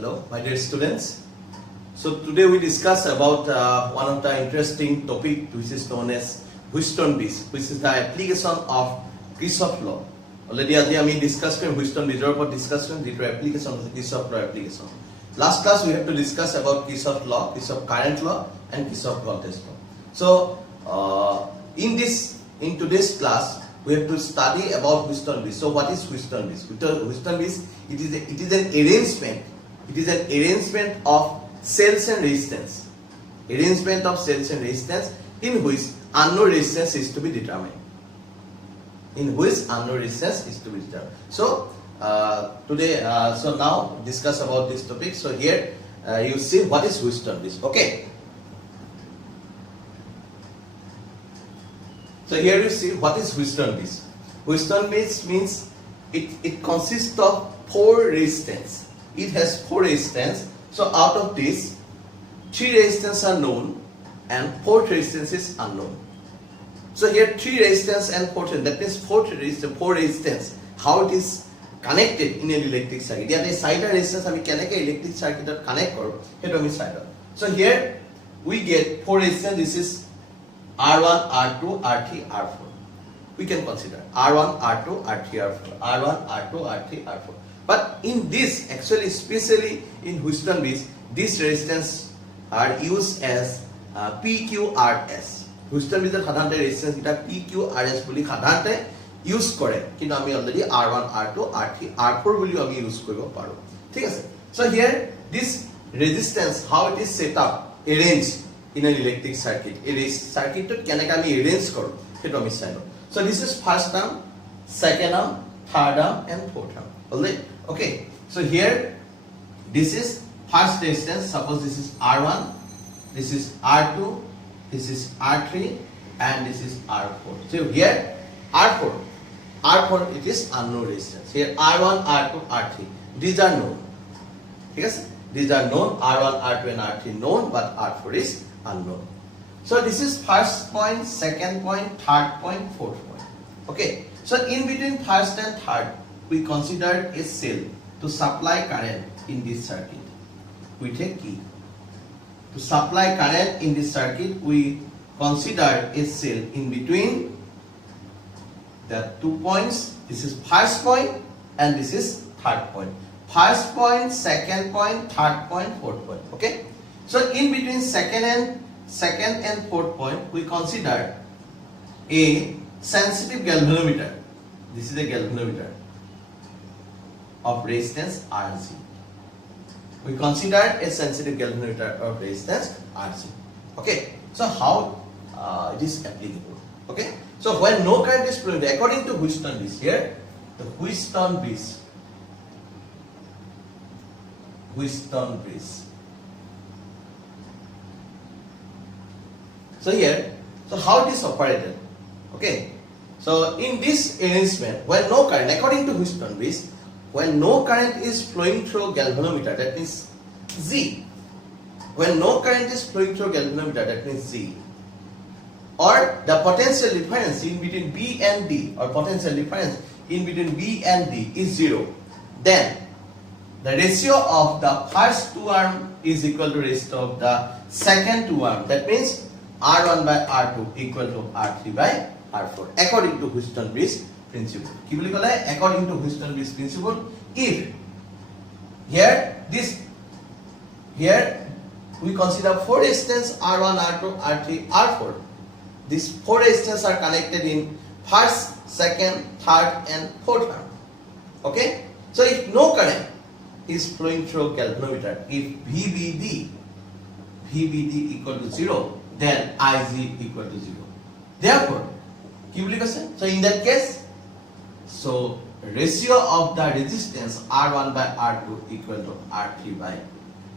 Hello, my dear students. So today we discuss about one of the interesting topic which is known as Wheatstone bridge, which is the application of Kirchhoff law. Already we discussed Wheatstone bridge discussion the application of the Kirchhoff law application. Last class we have to discuss about Kirchhoff law, Kirchhoff current law, and Kirchhoff voltage law. So in today's class we have to study about Wheatstone bridge. So what is Wheatstone bridge? Wheatstone bridge it is an arrangement. It is an arrangement of cells and resistance. Arrangement of cells and resistance in which unknown resistance is to be determined. So today, so now discuss about this topic. So here you see what is Wheatstone bridge. Okay. So here you see what is Wheatstone bridge. Wheatstone bridge means it consists of 4 resistance. It has 4 resistance. So out of this, 3 resistance are known and 4th resistance is unknown. So here 3 resistance and 4th, that means 4 resistance. How it is connected in an electric circuit. Here a side resistance we connect electric circuit that connect or so here we get 4 resistance. This is R1, R2, R3, R4. We can consider R1, R2, R3, R4. R1, R2, R3, R4. But in this, actually, especially in Wheatstone bridge, these resistance are used as PQRS. Wheatstone bridge সাধাৰণতে resistance এটা PQRS বুলি সাধাৰণতে use কৰে, কিন্তু আমি already R1, R2, R3, R4 বুলি আমি use কৰিব পাৰো। ঠিক আছে? So here this resistance, how it is set up, arranged in an electric circuit. It is circuit to কেনেকৈ আমি arrange কৰো সেইটো আমি চাই লওঁ। So this is first term, second term, third term, and fourth term. Alright? Okay. So here this is first resistance. Suppose this is R1, this is R2, this is R3, and this is R4. So here R4 it is unknown resistance. Here R1, R2, R3. These are known. Yes? These are known. R1, R2, and R3 known, but R4 is unknown. So this is first point, second point, third point, fourth point. Okay. So in between first and third, we consider a cell to supply current in this circuit. We take key. To supply current in this circuit, we consider a cell in between the 2 points. This is first point and this is third point. First point, second point, third point, fourth point. Okay. So in between second and fourth point, we consider a sensitive galvanometer. This is a galvanometer of resistance RC. We consider a sensitive galvanometer of resistance RC. Okay. So how it is applicable? Okay. So when no current is flowing, according to Wheatstone bridge, here the Wheatstone bridge. So here, so how it is operated? Okay. So in this arrangement, when no current, according to Wheatstone bridge, when no current is flowing through galvanometer, that means Z. When no current is flowing through galvanometer, that means Z. Or the potential difference in between B and D, or potential difference in between B and D is 0. Then the ratio of the first 2 arm is equal to ratio of the second 2 arm. That means R1 by R2 equal to R3 by R4. According to Wheatstone bridge principle. According to Wheatstone bridge principle, if here we consider 4 resistance R1, R2, R3, R4. These 4 resistors are connected in first, second, third, and fourth arm. Okay? So if no current is flowing through galvanometer, if VBD equal to 0, then IG equal to 0. Therefore, so in that case, so ratio of the resistance R1 by R2 equal to R3 by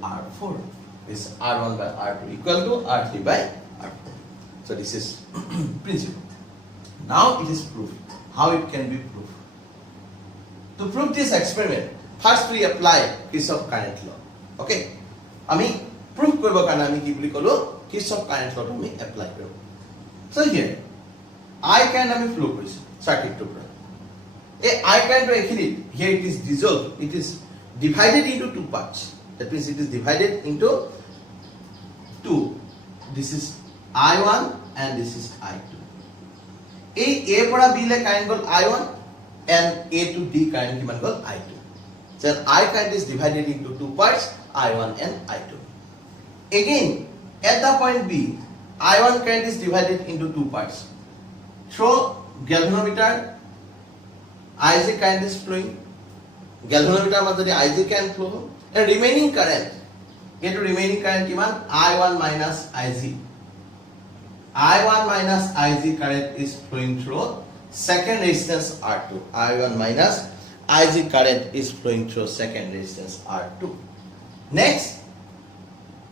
R4. This R1 by R2 equal to R3 by R4. So this is principle. Now it is proof. How it can be proved? To prove this experiment, first we apply Kirchhoff current law. Okay? Ami proof koribo karone ami ki boli kolo Kirchhoff current law ami apply koribo. So here I current ami flow korisu circuit to pura. I current here it is dissolved. It is divided into 2 parts. That means it is divided into 2. This is I1 and this is I2. A para B le current gol I1 and A to D current kiman gol I2. Then I current is divided into 2 parts, I1 and I2. Again, at the point B, I1 current is divided into 2 parts. Through galvanometer, IJ current is flowing. Galvanometer majori IJ current flow. And remaining current, kiman I1 minus IJ. I1 minus IJ current is flowing through second resistance R2. I1 minus IJ current is flowing through second resistance R2. Next,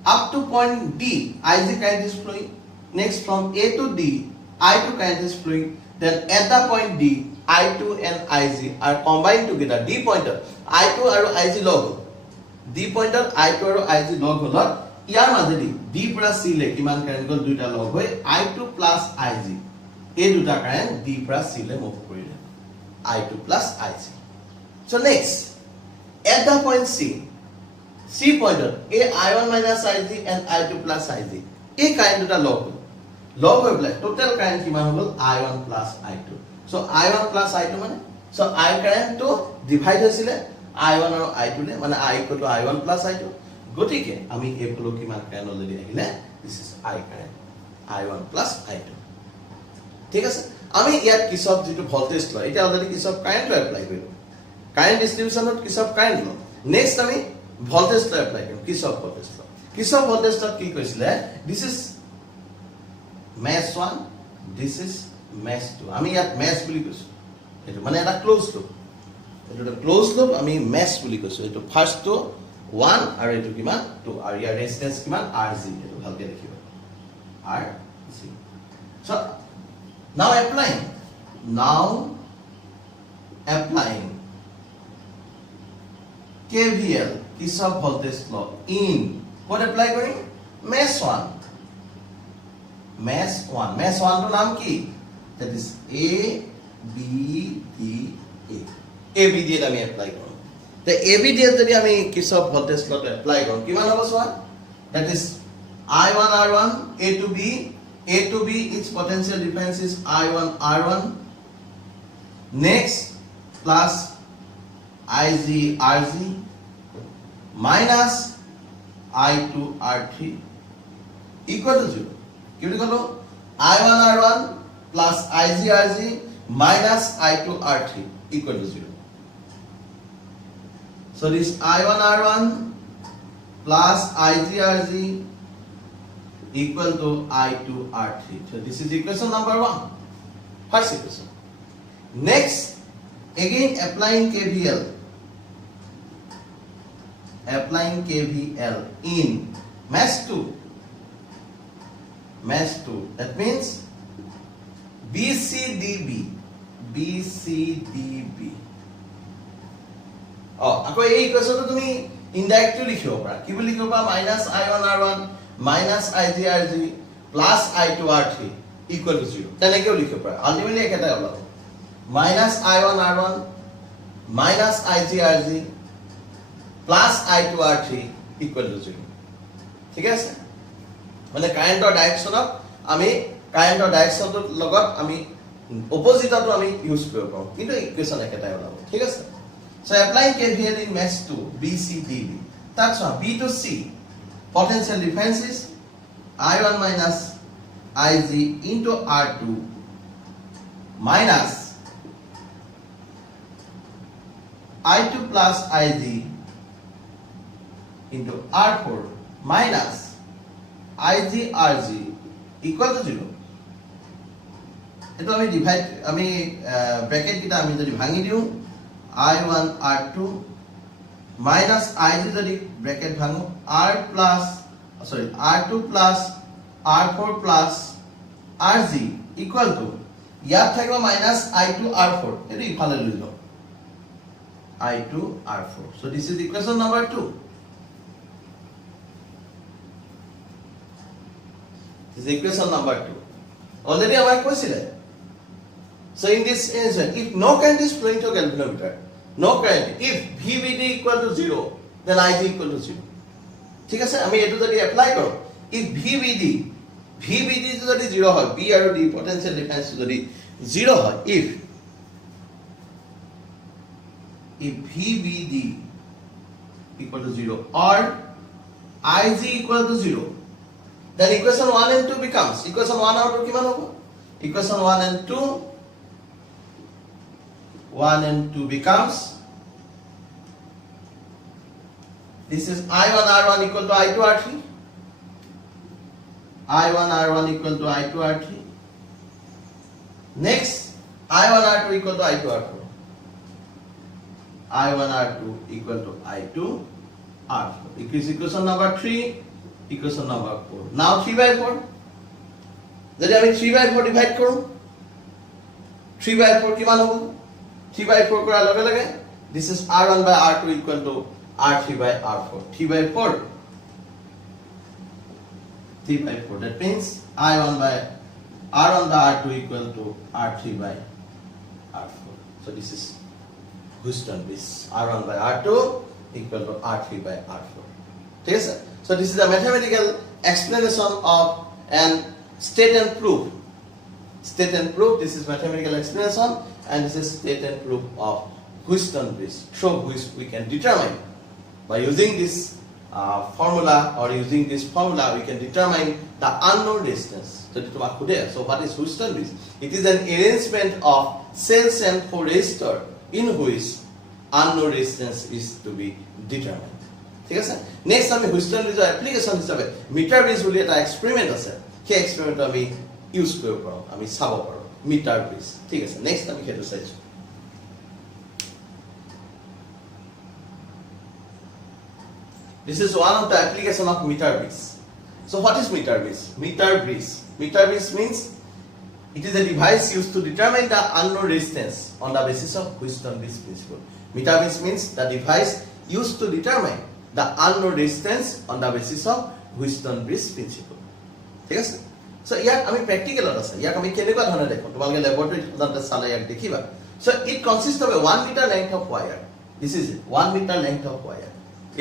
up to point D, IJ current is flowing. Next, from A to D, I2 current is flowing. Then at the point D, I2 and IJ are combined together. D pointer, I2 and IJ log. D pointer, I2 and IJ log holo. ইয়াৰ মাজেদি D পৰা C লে কিমান current গল দুটা log হৈ I2 plus IJ এই দুটা current D পৰা C লে মুভ কৰিলে I2 plus IJ. So next, at the point C pointer, a I1 minus IJ and I2 plus IJ এই কাৰেন্ট দুটা লগ হৈ পেলাই টোটাল কাৰেন্ট কিমান হ'ল I1 plus I2. So I1 plus I2 মানে so I current তো divide হৈছিলে I1 আৰু I2 লে মানে I equal to I1 plus I2. গতিকে আমি এই ফলো কিমান কাৰেন্ট অলৰেডি আহিলে this is I current I1 plus I2. ঠিক আছে, আমি ইয়াত কিসব যেটো ভোল্টেজ লয় এটা অলৰেডি কিসব কাৰেন্ট এপ্লাই কৰিলো কাৰেন্ট ডিস্ট্ৰিবিউশনত কিসব কাৰেন্ট লয় নেক্সট আমি ভোল্টেজ ল এপ্লাই কৰিম কিসব ভোল্টেজ ল কি কৈছিলে this is mesh 1 this is mesh 2 আমি ইয়াত মেশ বুলি কৈছো এটো মানে এটা ক্লোজ লুপ এটো ক্লোজ লুপ আমি মেশ বুলি কৈছো এটো ফার্স্ট তো 1 আৰু এটো কিমান 2 আৰু ইয়াৰ ৰেজিস্ট্যান্স কিমান RG এটো ভালকে দেখিব RG. So now applying KVL কিসব voltage law in what apply করি mesh 1 to নাম কি that is A B D A B D আমি apply কৰো তে A B D যদি আমি কিসব ভোল্টেজ ল apply কৰো কিমান হ'ব সোৱা that is I1 R1 A to B its potential difference is I1 R1 next plus IJ RG minus I2 R3 equal to 0. Give it a I1 R1 plus IJ RG minus I2 R3 equal to 0. So this I1 R1 plus IJ RG equal to I2 R3. So this is equation number 1. First equation. Next, again applying KVL in mesh 2 that means BCDB আকৌ এই ইকুৱেশ্যনটো তুমি indirectly লিখিব পাৰা কি বুলি লিখিব পাৰা -I1 R1 -IJ RG plus I2 R3 equal to 0 তেনেকেও লিখিব পাৰা আলটিমেটলি একেটাই ওলাব -I1 R1 -IJ RG plus I2 R3 equal to 0 ঠিক আছে মানে কাৰেন্টৰ ডাইৰেকশনত আমি কাৰেন্টৰ ডাইৰেকশনটোৰ লগত আমি অপজিটটো আমি ইউজ কৰিব পাৰো কিন্তু ইকুৱেশ্যন একেটাই ওলাব ঠিক আছে so applying KVL in mesh 2 BCDB that's one B to C potential difference is I1 minus IJ into R2 minus I2 plus IJ into R4 minus IJ RG equal to 0. এটো আমি divide আমি bracket কিটা আমি যদি ভাঙি দিও I1 R2 minus IJ যদি bracket ভাঙো R2 plus R4 plus RG equal to ইয়াত থাকিব minus I2 R4 এটো ইফালে লৈ লও I2 R4. So this is equation number 2. This is equation number 2. Already our question. So in this instance, if no current is flowing to galvanometer, no current, if VVD equal to 0, then IJ equal to 0. ঠিক আছে আমি এটো যদি apply কৰো if VBD যদি 0 হয় B আৰু D potential difference যদি 0 হয় if VBD equal to 0 or IG equal to 0 then equation 1 and 2 becomes equation 1 আৰু 2 কিমান হ'ব equation 1 and 2 becomes this is I1 R1 equal to I2 R3 I1 R1 equal to I2 R3 next I1 R2 equal to I2 R4 I1 R2 equal to I2 R4 equation number 3 equation number 4 now 3 by 4 যদি আমি 3 by 4 divide কৰো 3 by 4 কিমান হ'ব 3 by 4 কৰাৰ লগে লগে this is R1 by R2 equal to R3 by R4 3 by 4 3 by 4 that means I1 by R1 by R2 equal to R3 by R4 so this is Houston this R1 by R2 equal to R3 by R4 okay sir so this is a mathematical explanation of an state and proof this is mathematical explanation and this is state and proof of Houston bridge through which we can determine by using this formula or using this formula we can determine the unknown resistance so what is Houston bridge it is an arrangement of cells and 4 resistor in which unknown resistance is to be determined ঠিক আছে next আমি Houston bridge application হিচাপে metre bridge বুলি এটা experiment আছে সেই experiment আমি use কৰিব পাৰো আমি চাব পাৰো মিটাৰ ব্ৰিজ ঠিক আছে নেক্সট আমি হেতু চাইছো This is one of the application of meter bridge. So what is meter bridge? Meter bridge means it is a device used to determine the unknown resistance on the basis of Houston bridge principle. Meter bridge means the device used to determine the unknown resistance on the basis of Houston bridge principle. ঠিক আছে? So ইয়াত আমি practical আছে ইয়াক আমি কেনেকুৱা ধৰণে দেখো তোমালোকে ল্যাবৰেটৰীত উদাহৰণ চালে ইয়াক দেখিবা. So it consists of a 1 meter length of wire. This is it 1 meter length of wire.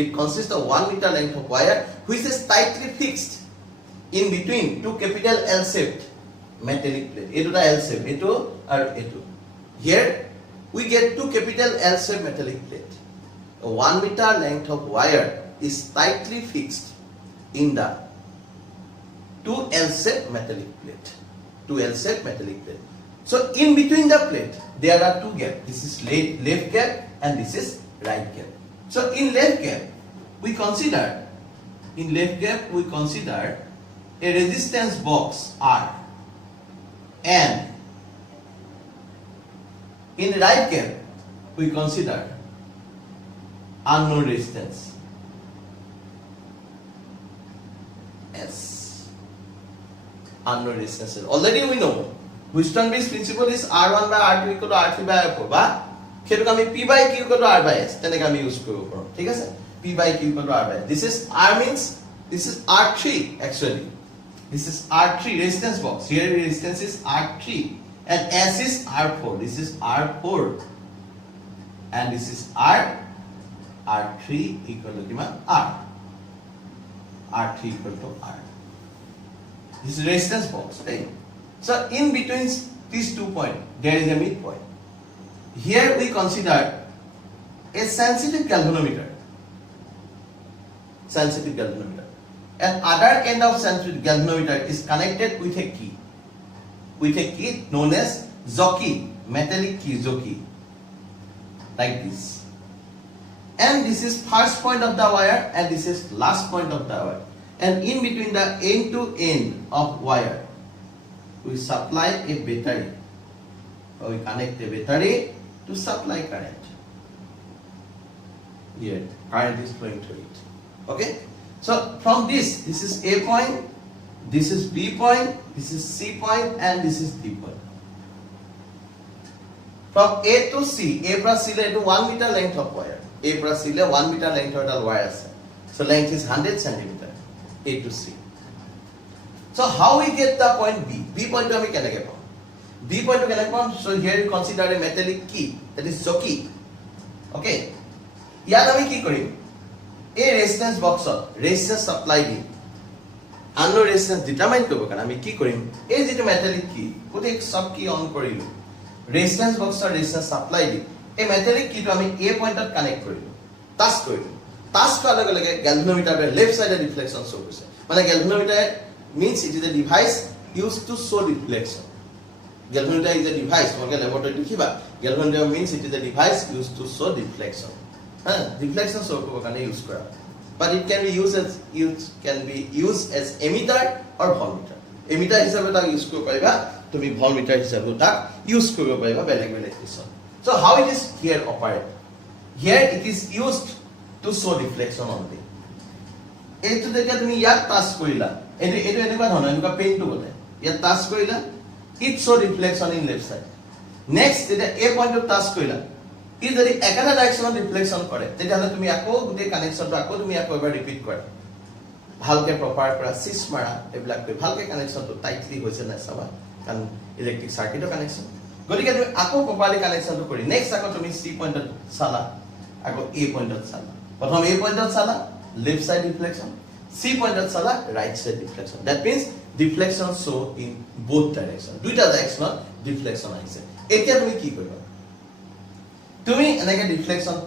It consists of 1 meter length of wire which is tightly fixed in between two capital L-shaped metallic plate. Etu ta L-shape, etu or etu. Here we get two capital L-shaped metallic plate. A 1 meter length of wire is tightly fixed in the two L-shaped metallic plate. Two L-shaped metallic plate. So in between the plate there are two gaps. This is left gap and this is right gap. So in left gap we consider a resistance box R and in right gap we consider unknown resistance S. Unknown resistance. Already we know Houston bridge principle is R1 by R2 equal to R3 by R4 বা সেটুক আমি P by Q equal to R by S তেনেকে আমি use কৰিব পাৰো ঠিক আছে P by Q equal to R by S this is R means this is R3 actually this is R3 resistance box here resistance is R3 and S is R4 this is R4 and this is R3 equal to কিমান R3 equal to R this is resistance box right so in between these 2 points there is a midpoint. Here we consider a sensitive galvanometer. An other end of sensitive galvanometer is connected with a key known as jockey, metallic key jockey, like this. And this is first point of the wire and this is last point of the wire. And in between the end to end of wire, we supply a battery. Or we connect a battery to supply current. Here, current is flowing through it. Okay? So from this is A point, this is B point, this is C point, and this is D point. From A to C, A plus C to 1 meter length of wire. A plus C 1 meter length of wire. So length is 100 centimeter. A to C. So how we get the point B? B point to we can get. B point to connect one. So here you consider a metallic key that is jockey. Okay. Here we key kori. এই resistance বক্সত resistance supply the unknown resistance determine কৰিব কাৰণে আমি কি কৰিম এই যেটো metallic কি গোটেই সব কি অন কৰিলো ৰেজিষ্টেন্স বক্সৰ ৰেজিষ্টেন্স সাপ্লাই দি এই মেটালিক কিটো আমি এ পইণ্টত কানেক্ট কৰিলো টাচ কৰিলো টাচ কৰাৰ লগে লগে গ্যালভানোমিটাৰৰ লেফট সাইডে ৰিফ্লেকশন শো কৰিছে মানে গ্যালভানোমিটাৰ means it is a device used to show reflection. Galvanometer is a device. Okay, laboratory likhiba. Galvanometer means it is a device used to show reflection. Reflection show ko kane use kora. But it can be used as emitter or voltmeter. Emitter hisabe ta use koriba pariba. Tumi voltmeter hisabe ta use koriba pariba beleg question. So how it is here operate? Here it is used to show reflection only. এইটো যেতিয়া তুমি ইয়াত touch কৰিলা এটো এনেকুৱা ধৰণৰ এনেকুৱা পেইনটো বলে ইয়াত টাচ কৰিলা it show reflection in left side next যেতিয়া এ পইণ্টত টাচ কৰিলা ই যদি একেটা ডাইৰেকশনত ৰিফ্লেকশন কৰে তেতিয়াহলে তুমি আকৌ গোটেই কানেকশনটো আকৌ তুমি আকৌ এবাৰ ৰিপিট কৰা ভালকে প্ৰপাৰ কৰা সিস মাৰা এবিলাক কৰি ভালকে কানেকশনটো টাইটলি হৈছে না চাবা কাৰণ ইলেক্ট্ৰিক সাৰ্কিটৰ কানেকশন গতিকে তুমি আকৌ প্ৰপাৰলি কানেকশনটো কৰি নেক্সট আকৌ তুমি সি পইণ্টত চালা আকৌ এ পইণ্টত চালা প্ৰথম এ পইণ্টত চালা left side deflection C point at sala right side deflection that means deflection show in both direction দুইটা ডাইরেকশনত deflection আহিছে এতিয়া তুমি কি কৰিবা তুমি এনেকে deflection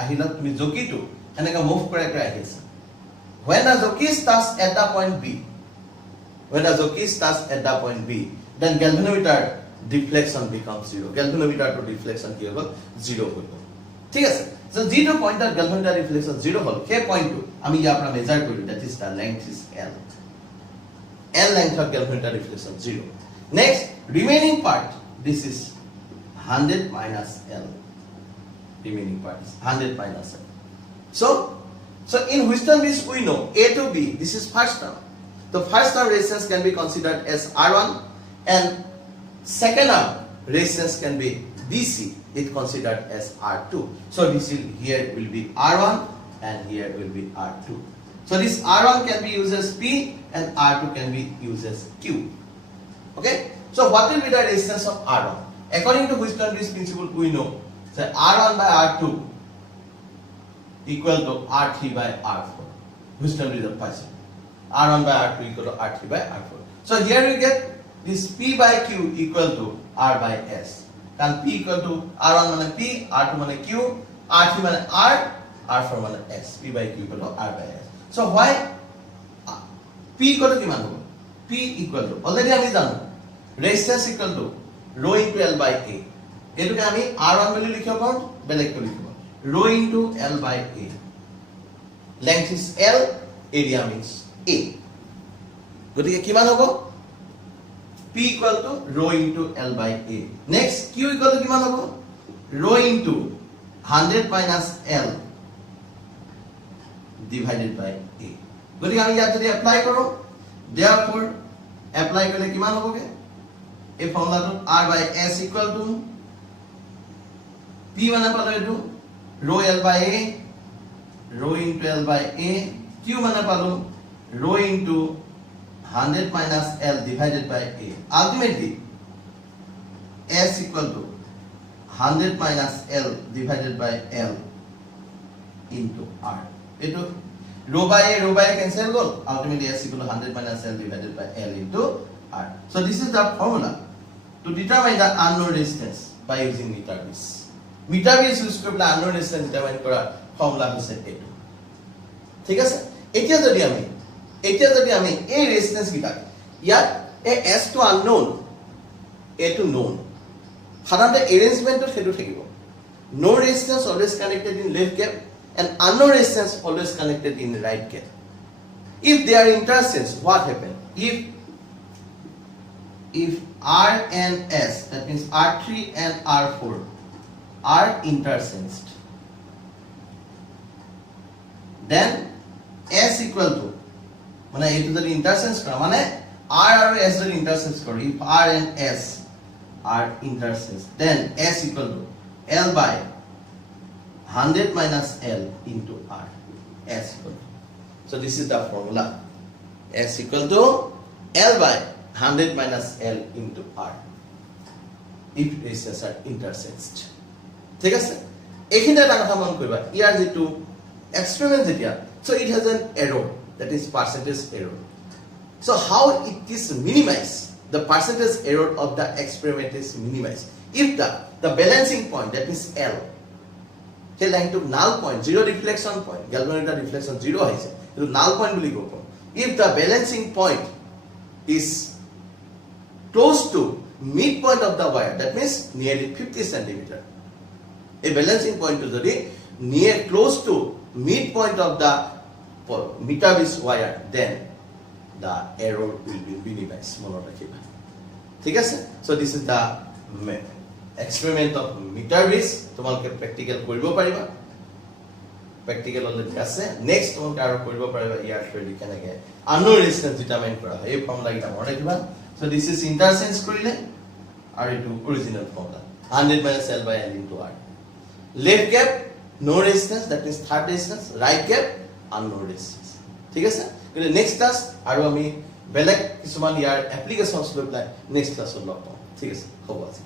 আহিলা তুমি জকিটো এনেকে মুভ কৰে কৰে আহিছে when the jockey starts at the point B then galvanometer deflection becomes zero galvanometer to deflection কি হ'ব zero হ'ব ঠিক আছে so zero point at galvanometer deflection zero হল কে পয়েন্ট টু আমি ইয়া পৰা মেজার করি that is the length is L length of galvanometer deflection zero next remaining part this is 100 minus L remaining part is 100 minus L so in Wheatstone bridge we know A to B this is first term the first term resistance can be considered as R1 and second term resistance can be BC it considered as R2 so this here will be R1 and here will be R2 so this R1 can be used as P and R2 can be used as Q okay so what will be the resistance of R1 according to Wheatstone bridge principle we know that R1 by R2 equal to R3 by R4 Wheatstone bridge of person R1 by R2 equal to R3 by R4 so here we get this P by Q equal to R by S and P equal to R1 মানে P, R2 মানে Q, R3 মানে R, R4 মানে S. P by Q equal to R by S. So why P equal to কিমান হ'ব? P equal to already আমি জানো resistance equal to rho into L by A. এটোকে আমি R1 বুলি লিখিব পাৰো বেলেগ কৰি লিখিব rho into L by A. Length is L, area means A. গতিকে কিমান হ'ব? P equal to rho into L by A. Next, Q equal to কিমান হ'ব? Rho into 100 minus L divided by A. গতিকে আমি ইয়াত যদি এপ্লাই কৰো therefore এপ্লাই কৰিলে কিমান হ'বগে? এই ফৰ্মুলাটো R by S equal to P মানে পালো এটো rho L by A rho into L by A Q মানে পালো rho into 100 minus L divided by A. Ultimately, S equal to 100 minus L divided by L into R. Ito rho by A cancel go. Ultimately, S equal to 100 minus L divided by L into R. So this is the formula to determine the unknown resistance by using meter base. Meter base use কৰি unknown resistance determine কৰা formula হৈছে এইটো ঠিক আছে এতিয়া যদি আমি এই ৰেজিস্ট্যান্স গিটা ইয়াত এ S to unknown A to known সাধাৰণতে এৰেঞ্জমেন্টত হেতু থাকিব no resistance always connected in left gap and unknown resistance always connected in right gap if they are intersensed what happen if R and S that means R3 and R4 are intersensed then S equal to মানে এটো যদি ইন্টারসেন্স কৰা মানে R আৰু S যদি ইন্টারসেন্স কৰে if R and S are intersensed then S equal to L by 100 minus L into R S equal to so this is the formula S equal to L by 100 minus L into R if resistors are intersensed ঠিক আছে এইখিনি এটা কথা মন কৰিবা ইয়াৰ যেটো experiment যেতিয়া, so it has an error, that is percentage error. So how it is minimized, the percentage error of the experiment is minimized if the balancing point, that means L, সেই লাইনটো null point, zero reflection point, galvanometer reflection 0 হৈছে, এইটো null point বুলি ক'ব। If the balancing point is close to midpoint of the wire, that means nearly 50 centimeter, a balancing point to the near close to midpoint of the meter base wire, then the error will be minimized. মনত ৰাখিবা, ঠিক আছে? So this is the experiment of meter base. তোমালোকে practical কৰিব পাৰিবা, practical already আছে। Next তোমালোকে আৰু কৰিব পাৰিবা ইয়াৰ থ্ৰুদি কেনেকৈ আননোন ৰেজিষ্টেন্স ডিটাৰমাইন কৰা হয়, এই ফৰ্মুলা কেইটা মনত ৰাখিবা। So this is ইণ্টাৰচেঞ্জ কৰিলে আৰু এইটো original formula 100 minus L by L into R. Left cap no resistance, that means third resistance. Right cap unknown resistance. ঠিক আছে? কিন্তু নেক্সট ক্লাছ আৰু আমি বেলেগ কিছুমান ইয়াৰ এপ্লিকেশ্যনছ লৈ পেলাই নেক্সট ক্লাছত লগ পাম। ঠিক আছে, হ'ব আজি।